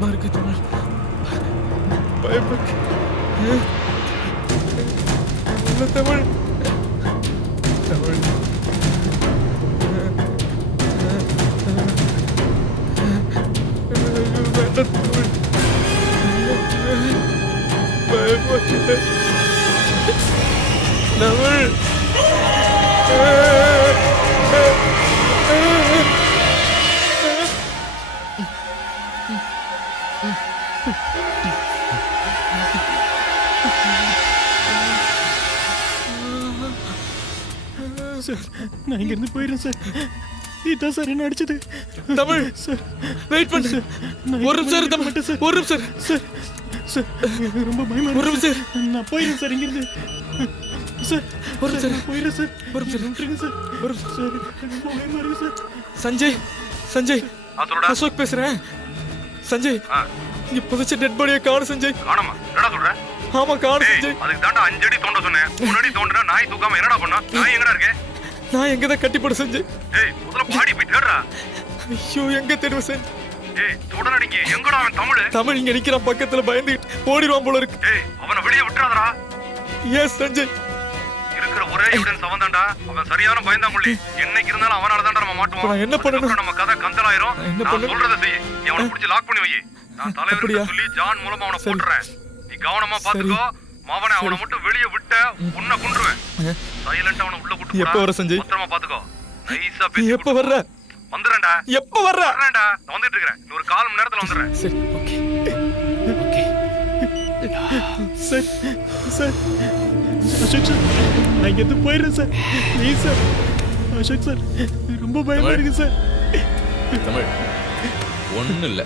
பயமா இருக்கு தமிழ், பயமா இருக்கு. இல்ல தமிழ், தமிழ் வேண்டாம் தமிழ், பயமா இருக்கு தமிழ். சார் நான் இங்கேருந்து போயிடுறேன் சார். இதான் சார் என்ன அடிச்சது. தமிழ் சார் வெயிட் பண்ணு சார், ஒரு நிமிஷம் இரு தமிழ், சார். ஒரு நிமிஷம் சார் சார் ரொம்ப பயமா ஒரு இருக்கு நிமிஷம் சார். நான் போயிடுறேன் சார் இங்கிருந்து. சார் ஒரு நிமிஷம் நான் போயிடுறேன் சார். ஒரு நிமிஷம் விட்டுருங்க சார். ஒரு சார் ரொம்ப பயமா இருக்கு சார். சஞ்சய், சஞ்சய் அசோக் பேசுறேன். சஞ்சய் இங்க புதைச்ச டெட் பாடியை காணோம் சஞ்சய். காணமா என்னடா சொல்ற? ஆமா காணோம் சஞ்சய். அதுக்கு தாண்டா 5 அடி தோண்ட சொன்னேன். 3 அடி தோண்டினா நாய் தூக்காம என்னடா பண்ணா? நாய் எங்கடா இருக்கு? நான் எங்கதான் கட்டிப்பட சஞ்சய். ஏய் முதல்ல பாடி போய் தேடுறா. ஐயோ எங்க தேடுவேன் சஞ்சய். ஏய் தொடரடிங்க எங்கடா அவன் தமிழ்? தமிழ் இங்க நிக்கிறான் பக்கத்துல, பயந்துட்டு ஓடிடுவான் போல இருக்கு. ஏய் அவனை வெளியே விட்டுறாதடா. எஸ் சஞ்சய். இருக்கிற ஒரே எவிடன்ஸ் அவன் தான்டா. அவன் சரியான பயந்தாங்குள்ளி. என்னைக்கு இருந்தாலும் அவனால தான்டா நம்ம மாட்டுவோம். நான் என்ன பண்ணணும்? நம்ம கதை கந்தலாயிரும். என்ன நான் பண்ணணும்? சொல்றத செய். நீ அவனை பிடிச்சு லாக் பண்ணி வை. நான் தலைவர்கிட்ட சொல்லி ஜான் மூலமா அவனை போட்டுறேன். நீ கவனமா பாத்துக்கோ. மாவனே அவனை மட்டும் வெளியே விட்ட உன்னை கொன்றுவேன். சைலண்டா அவனை உள்ள கூட்டு எப்ப வர சஞ்சய்? பத்திரமா பாத்துக்கோ. நைஸா நீ பேசி எப்ப வர்ற? வந்துறேன்டா. எப்ப வர்ற? வரேன்டா. நான் வந்துட்டு இருக்கேன். இன்னொரு 1/4 மணி நேரத்துல வந்துறேன். சரி okay okay. Sir sir Ashok sir நான் இங்கேருந்து போயிடுறேன் sir. Please sir. Ashok sir ரொம்ப பயமா இருக்கு சார். தமிழ் ஒன்றும் இல்லை,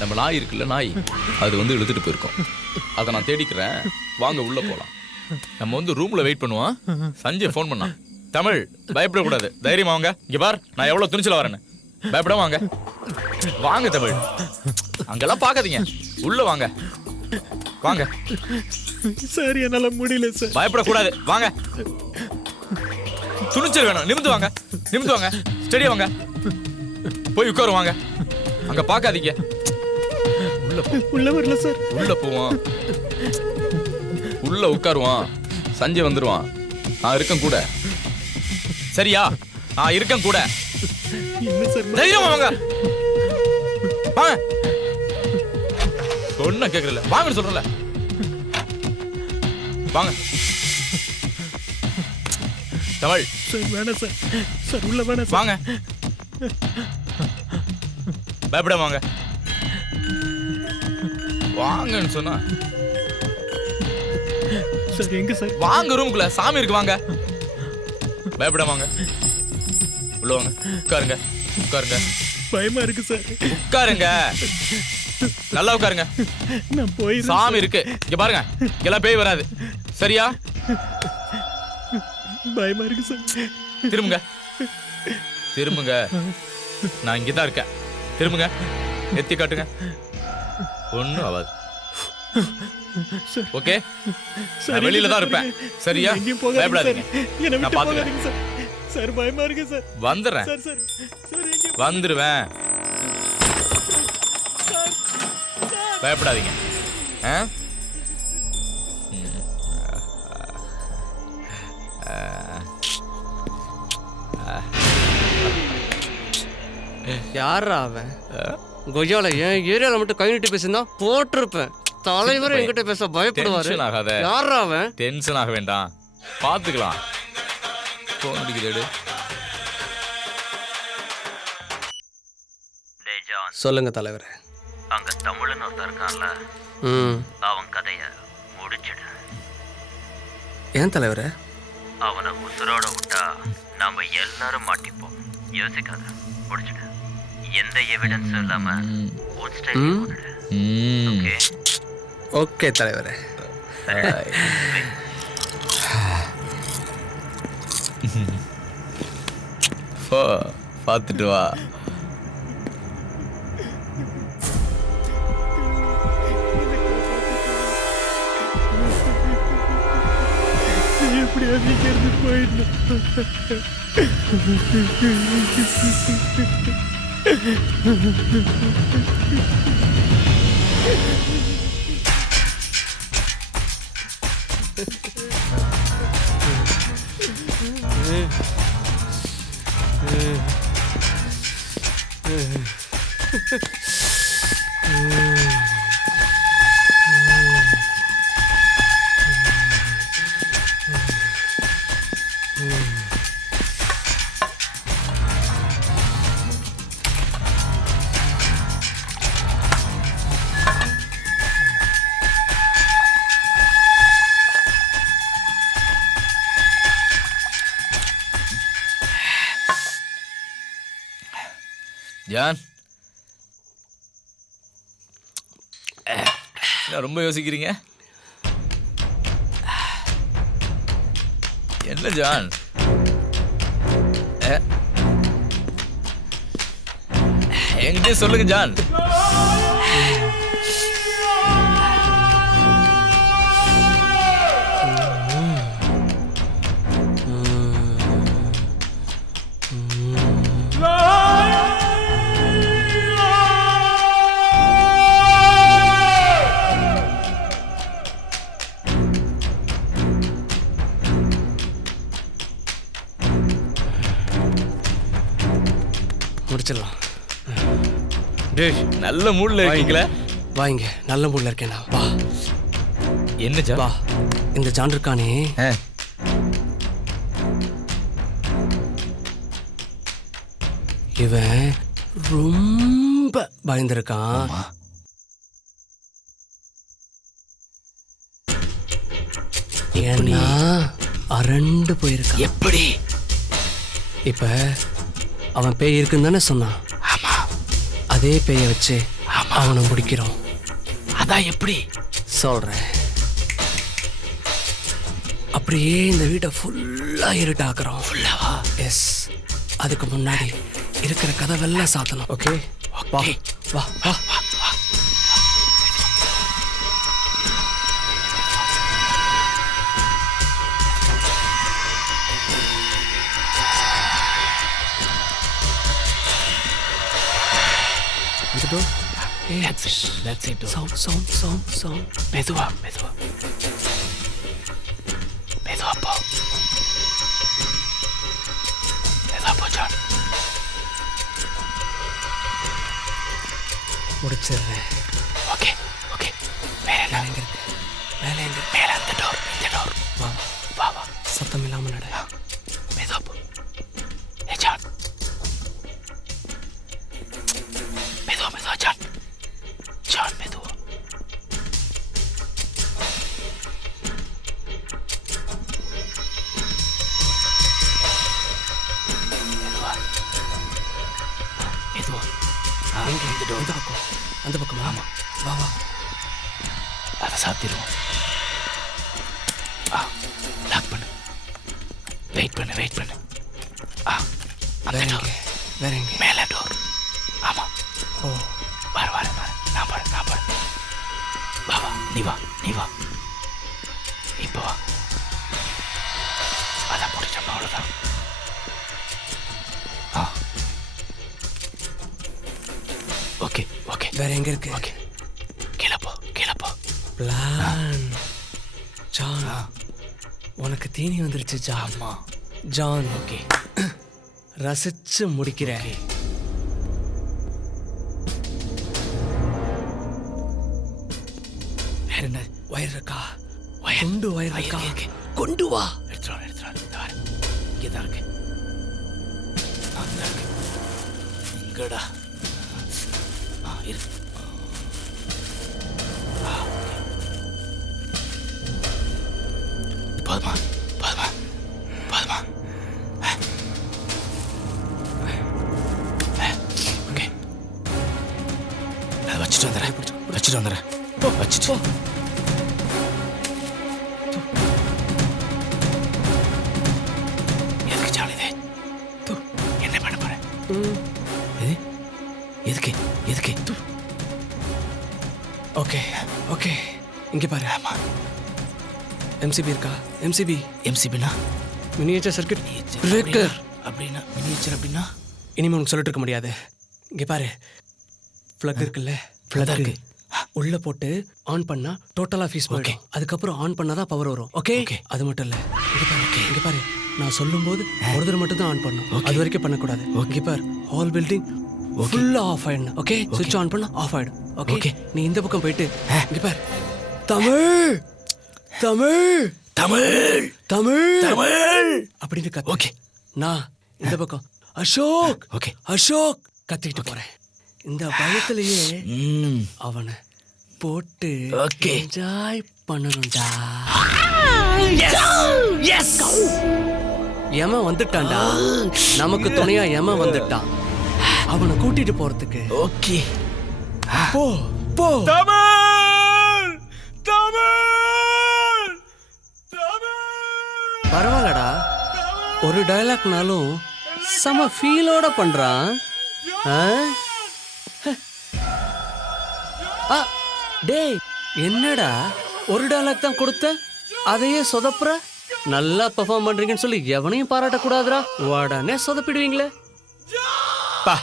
நம்ம நாய் இருக்குல்ல, நாய் அது வந்து இழுத்துட்டு போயிருக்கோம். அதை நான் தேடிக்கிறேன், வாங்க உள்ள போகலாம். நம்ம வந்து ரூம்ல வெயிட் பண்ணுவோம். சஞ்சய் ஃபோன் பண்ணான். தமிழ் பயப்படக்கூடாது, தைரியமா வாங்க. இங்க பார் நான் எவ்வளவு துணிச்சல வரேன்னு, பயப்படாம வாங்க. வாங்க தமிழ், அங்கெல்லாம் பார்க்காதீங்க, உள்ள வாங்க வாங்க. சார் என்னால முடியல சார். பயப்படக்கூடாது, வாங்க. துணிச்சல் வேணும், நிமிந்து வாங்க, நிமிந்து வாங்க, ஸ்டெடியா வாங்க. போய் உட்காருவாங்க, அங்க பார்க்காதீங்க. உள்ள வரல சார். உள்ள போவோம், உள்ள உட்காருவான். சஞ்சய் வந்துருவான், நான் இருக்கேன் கூட. சரியா? நான் இருக்கேன் கூட. என்ன சார் தைரியமா வாங்க வாங்க. சொன்ன கேக்குறல, வாங்க சொல்றல, வாங்க. தமிழ் சார் வேணாம் சார். சார் உள்ள வேணாம் சார். வாங்க, பயப்படாம வாங்க. வாங்கன்னு சொன்னா சார் எங்க சார்? வாங்க, ரூமுக்குள்ள சாமி இருக்கு, வாங்க. பயப்படாம வாங்க, உள்ள வாங்க. உட்காருங்க உட்காருங்க. பயமா இருக்கு சார். உட்காருங்க, நல்லா உட்காருங்க. நான் போயிடுறேன். சாமி இருக்கு, இங்க பாருங்க, இங்கெல்லாம் பேய் வராது. சரியா? பயமா இருக்கு சார். திரும்புங்க திரும்புங்க, நான் இங்கதான் இருக்கேன். திரும்புங்க, எத்தி காட்டுங்க, ஒண்ணும் ஆகாது. ஓகே, நான் வெளியில தான் இருப்பேன். சரியா? எங்கேயும் போகாதீங்க பயப்படாதீங்க, சார். என்னை நான் விட்டு பாத்துக்கிறேன். போகாதீங்க சார். சார் பயமா இருக்கு சார். வந்துடுறேன், சார் சார் சார் எங்கேயும் வந்துருவேன். பயப்படாதீங்க. ஆ? யாரா அவன்? கொய்யால என் ஏரியால மட்டும் கை நீட்டி பேசியிருந்தா போட்டிருப்பேன். தலைவர் என்கிட்ட பேச பயப்படுவாரு. டென்ஷன் ஆகாத. யாரா அவன்? டென்ஷன் ஆக வேண்டாம், பாத்துக்கலாம். போன் அடிக்குது. சொல்லுங்க தலைவரே. அங்க தமிழன் ஒருத்தர் இருக்கான்ல, அவன் கதைய முடிச்சிடு. ஏன் தலைவரே? அவனை உசுரோட விட்டா நாம எல்லாரும் மாட்டிப்போம். யோசிக்காத, முடிச்சிடு. எந்த எவிடன்ஸும் இல்லாம உன் ஸ்டைல் போட்டுடு. ஓகே ஓகே தலைவரே. பார்த்துட்டு வா. எப்படியாவது இங்க இருந்து போயிடணும். ஜான், என்ன ரொம்ப யோசிக்கிறீங்க? என்ன ஜான்? என்கிட்ட சொல்லுங்க ஜான். முடிச்சிடலாம். டேய், நல்ல மூட்ல இருக்கீங்களா? வாங்க, நல்ல மூட்ல இருக்கேன் நான். வா. என்ன ஜான்? வா, இந்த ஜான் இருக்கானே, இவன் ரொம்ப பயந்துருக்கான். ஏன்னா அரண்டு போயிருக்கான். எப்படி? இப்ப அவன் பேய் இருக்குன்னு தானே சொன்னான். ஆமா, அதே பேயை வச்சு அவனை முடிக்கிறோம். அதான் எப்படி சொல்றேன். அப்படியே இந்த வீட்டை ஃபுல்லா இருட்டாக்குறோம். ஃபுல்லாவா? எஸ். அதுக்கு முன்னாடி இருக்கிற கதவெல்லாம் சாத்தணும். ஓகே, வா வா வா வா. That's it. Sound. மெதுவா போ. ஜான். முடிச்சிடுறேன். ஓகே. வேலை எங்க இருக்கு? மேல அந்த டோர். வா. சத்தம் இல்லாம நட. மெதுவா போ. ஜான். மெதுவா ஜான். மெதுவா. அந்த பக்கம். ஆமா, வா. அதை சாத்திடுவோம். லாக் பண்ணு. வெயிட் பண்ணு. வேற எங்க? மேல டோர். ஆமா. ஓ, வர. நான் பாரு. வா. நீ வா. இப்போ வா. அதான் முடிச்சோம், அவ்வளோதான். ஓகே. வேற எங்க இருக்கு? ஓகே, கீழே போ. பிளான். ஜான், உனக்கு தீனி வந்துருச்சு ஜான். ஓகே, ரசிச்சு முடிக்கிறேன். வேற என்ன? வயர் இருக்கா? கொண்டு வயர் இருக்கா? கொண்டு வா. எடுத்துட்டு இங்கதான் இருக்கு. இங்கடா இருக்கு. போதுமா? ஓகே, அதை வச்சுட்டு வந்துடுறேன். வச்சுட்டு எதுக்கு ஜாலி? என்ன பண்ண போறேன்? எதுக்கு? ஓகே, இங்க பாரு. ஆமா, எம்சிபி இருக்கா? எம்சிபினா மினியேச்சர் சர்க்யூட் பிரேக்கர். அப்படின்னா மினியேச்சர் அப்படின்னா இனிமே உனக்கு சொல்லிட்டு இருக்க முடியாது. இங்க பாரு, பிளக் இருக்குல்ல? பிளக் இருக்கு. உள்ள போட்டு ஆன் பண்ணா டோட்டலா ஃபீஸ் போயிடும். அதுக்கப்புறம் ஆன் பண்ணாதான் பவர் வரும். ஓகே, அது மட்டும் இல்ல, இங்க பாரு, நான் சொல்லும் போது ஒரு தடவை மட்டும் தான் ஆன் பண்ணும். அது வரைக்கும் பண்ணக்கூடாது. இங்க பாரு, ஹால் பில்டிங் ஃபுல்லா ஆஃப் ஆயிடும். ஓகே, சுவிட்ச் ஆன் பண்ணா ஆஃப் ஆயிடும். ஓகே, நீ இந்த பக்கம் போயிட்டு இங்க பாரு, தமிழ் தமிழ் தமிழ் தமிழ் தமிழ் அப்படின்னு கத்து. ஓகே, நான் இந்த பக்கம் அசோக் அசோக் கத்திட்டு போறேன். இந்த பயத்திலேயே அவனை போட்டு என்ஜாய் பண்ணணும்டா. யமன் வந்துட்டான்டா, நமக்கு துணையா யமன் வந்துட்டான். அவனை கூட்டிட்டு போறதுக்கு ஓகே போ போ. தமிழ் தமிழ் பரவாயில்லடா, ஒரு டயலாக்னாலும் செம ஃபீலோட பண்றான். டேய், என்னடா ஒரு டயலாக் தான் கொடுத்த, அதையே சொதப்புற? நல்லா பெர்ஃபார்ம் பண்றீங்கன்னு சொல்லி எவனையும் பாராட்டக்கூடாதுடா, உடனே சொதப்பிடுவீங்களே. பா,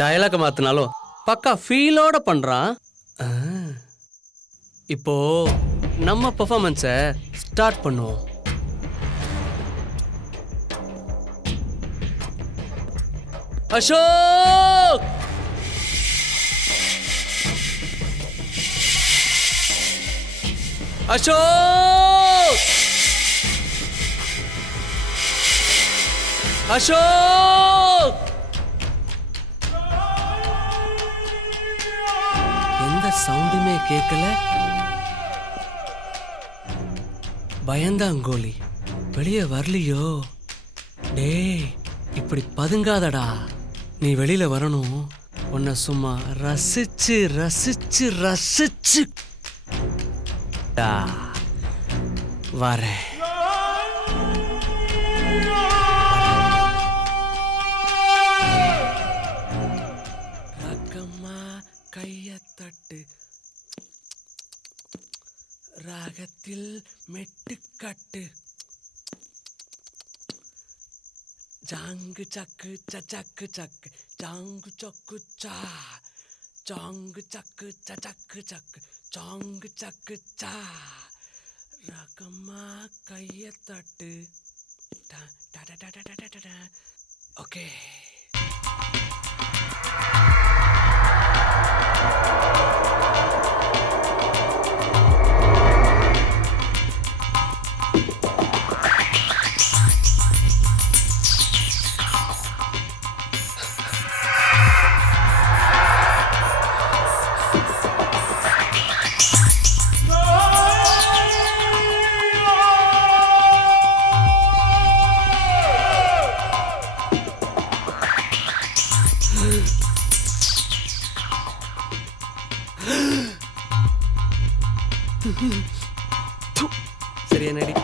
டயலாக் மாத்தினாலும் பக்கா ஃபீலோட பண்றான். இப்போ நம்ம பெர்ஃபார்மன்ஸை ஸ்டார்ட் பண்ணுவோம். அசோக், அசோக், அசோக். எந்த சவுண்டுமே கேட்கல. பயந்தாங்கோலி வெளியே வரலையோ? டேய், இப்படி பதுங்காதடா, நீ வெளியில வரணும். உன்னை சும்மா ரசிச்சு ரசிச்சு ரசிச்சு வரேன். ரக்கம்மா கைய தட்டு, ராகத்தில் மெட்டுக்கட்டு, ஜாங்கு சக்கு சக்கு சக்கு, ஜாங்கு சக்கு சா, ஜாங்கு சக்கு சக்கு சக்கு, ஜாங்கு சக்கு சா. ரகமா கைய தட்டு. ஓகே, சரியா நடி.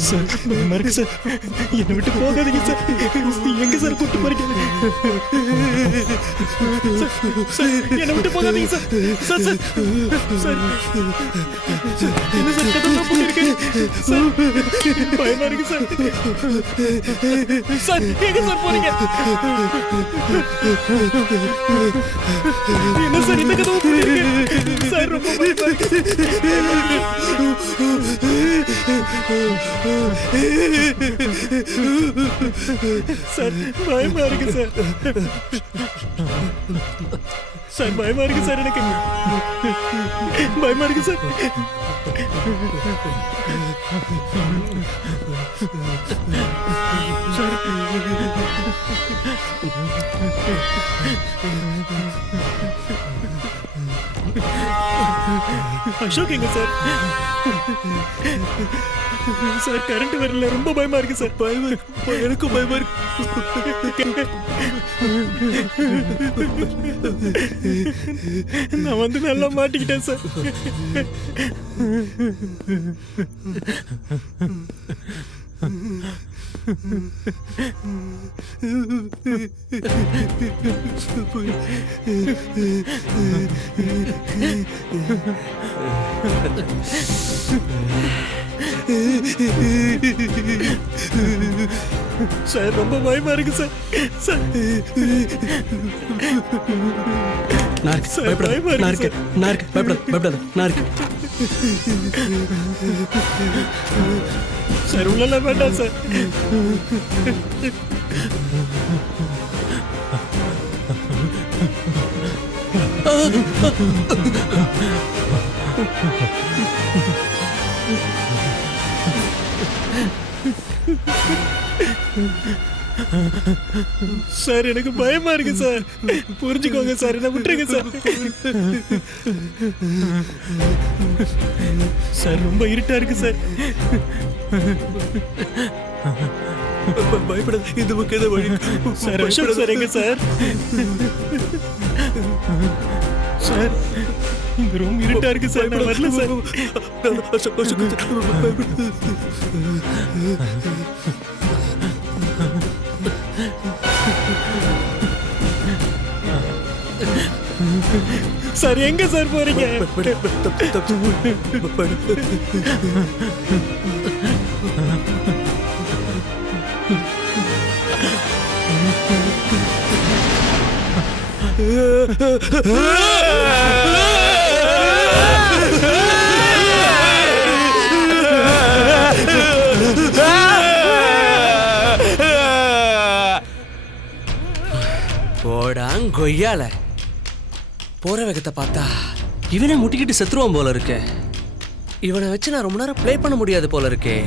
சார், மறுக்க சார், என்னை விட்டு போகாதீங்க சார். எங்க சார் கூட்டு போறீங்க? என்னை விட்டு போகாதீங்க சார். சார் சார் சார், என்ன சார் கதை பண்ணிருக்கீங்க சார்? பயமா இருக்கு சார். சார், எங்க சார் போறீங்க? என்ன சார் இந்த கதை பண்ணிருக்கீங்க சார்? ரொம்ப பயமா இருக்கு சார், பயமா இருக்கு சார். சார் பயமா இருக்கு சார், எனக்கு பயமா இருக்கு சார். அசோக் எங்க சார்? சார் கரண்ட் வரல, ரொம்ப பயமா இருக்கு சார். பயமா எனக்கும் பயமா இருக்கு. நான் வந்து நல்லா மாட்டிக்கிட்டேன் சார். சார் ரொம்ப பயமா இருக்கு சார். சார் நான் இருக்கேன், பயப்படாத. நான் இருக்கேன், நான் இருக்கேன், பயப்படாத. நான் இருக்கேன் சார். உள்ளலாம் வேண்டாம் சார். சார் எனக்கு பயமா இருக்கு சார், புரிஞ்சுக்கோங்க சார், என்ன விட்டுருங்க சார். சார் ரொம்ப இருட்டா இருக்கு சார். பயப்படாத, இந்த பக்கம் வழி. சார் அசோக் சார் எங்க சார்? சார் இந்த ரூம் இருட்டா இருக்கு சார், நான் வரல சார். சார் எங்க சார் போறீங்க? போடாங் கொய்யால. போற வேகத்தை பார்த்தா இவனை முட்டிக்கிட்டு செத்துருவான் போல இருக்கு. இவனை வச்சு நான் ரொம்ப நேரம் ப்ளே பண்ண முடியாது போல இருக்கே.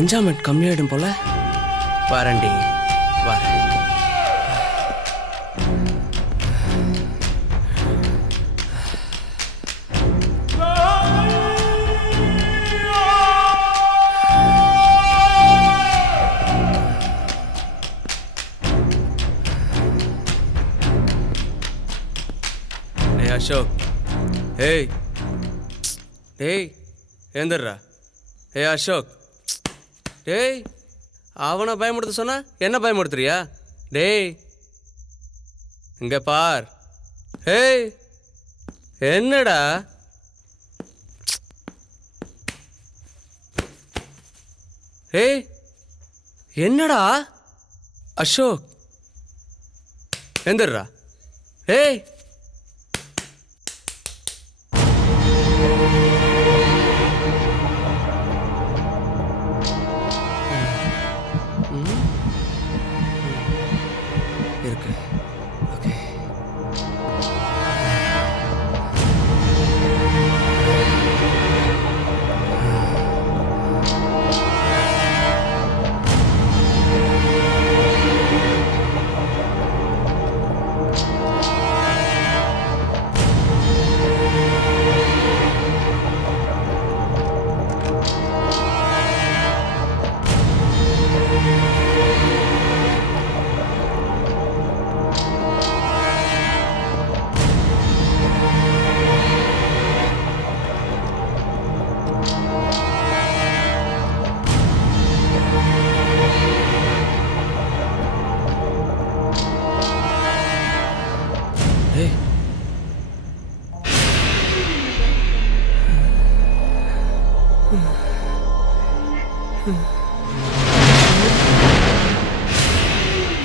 என்ஜாய்மெண்ட் கம்மியாயிடும் போல. வரண்டி வர. அசோக், ஏய் டேய் ஏந்திரா. ஏய் அசோக், டேய் அவனை பயமுடுத்த சொன்னா என்ன பயமுடுத்துறியா? டேய் இங்க பார். ஏய் என்னடா? ஏய் என்னடா அசோக், எந்திரா. ஏய் இருக்கு. ஓகே.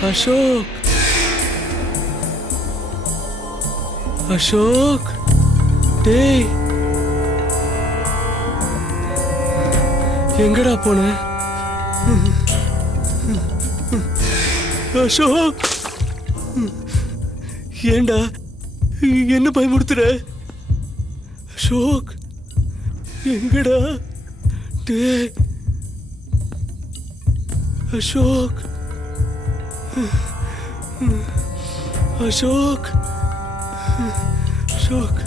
அசோக், அசோக், டேய் எங்கடா போன? அசோக் ஏண்டா என்ன பயமுடுத்துற? அசோக் எங்கடா? டேய் அசோக், அசோக், அசோக்,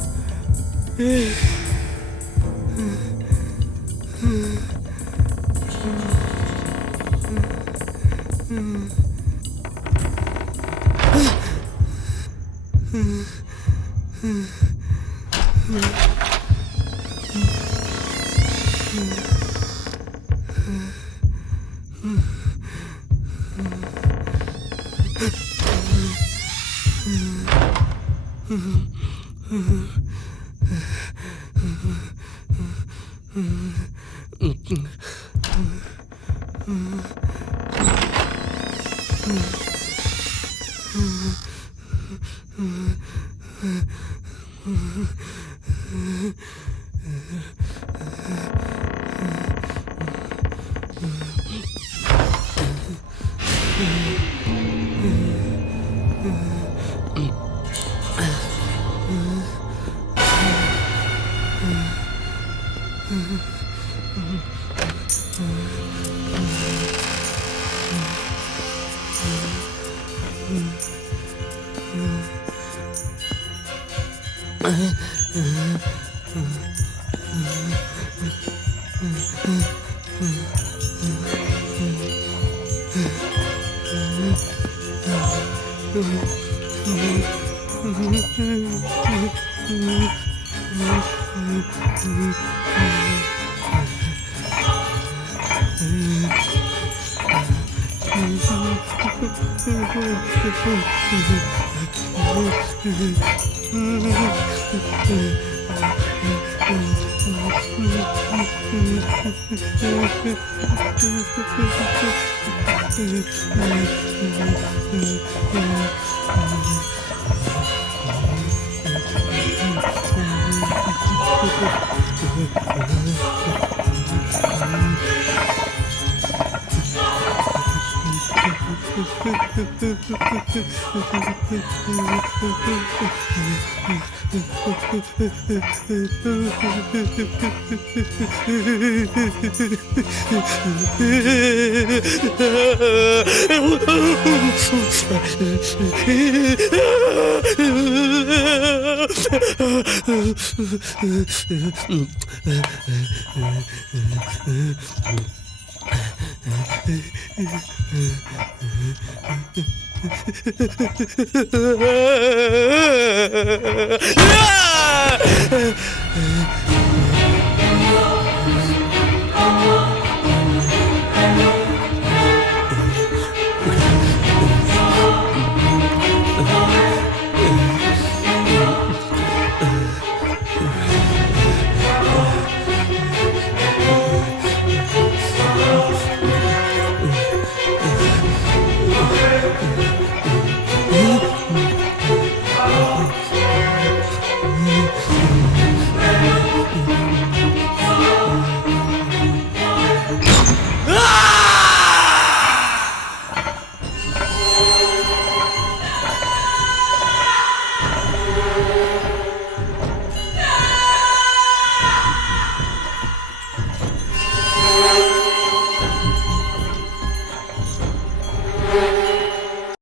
ஏய்